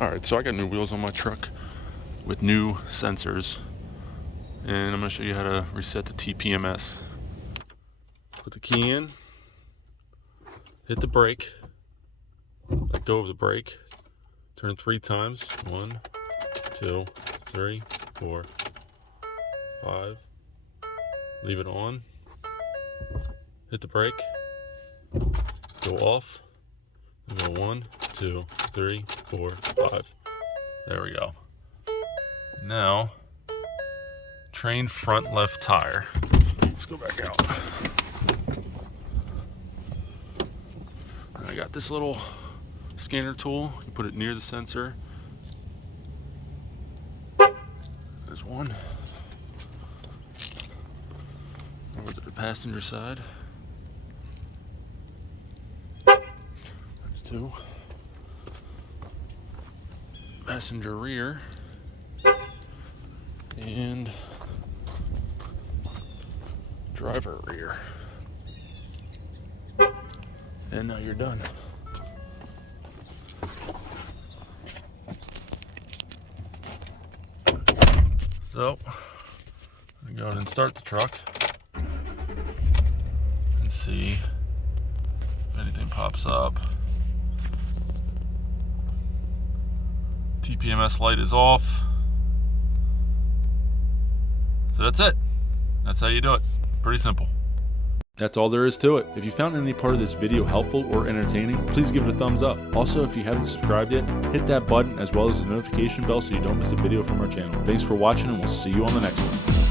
Alright, so I got new wheels on my truck with new sensors, and I'm going to show you how to reset the TPMS. Put the key in, hit the brake, let go of the brake, turn 3 times, 1, 2, 3, 4, 5, leave it on, hit the brake, go off, and go 1, 2, 3, 4, 5. There we go. Now, train front left tire. Let's go back out. I got this little scanner tool. You put it near the sensor. There's one. Over to the passenger side. There's 2. Passenger rear. And driver rear. And now you're done. So, I'm going to go ahead and start the truck and see if anything pops up. TPMS light is off. So that's it. That's how you do it. Pretty simple. That's all there is to it. If you found any part of this video helpful or entertaining, please give it a thumbs up. Also, if you haven't subscribed yet, hit that button as well as the notification bell so you don't miss a video from our channel. Thanks for watching, and we'll see you on the next one.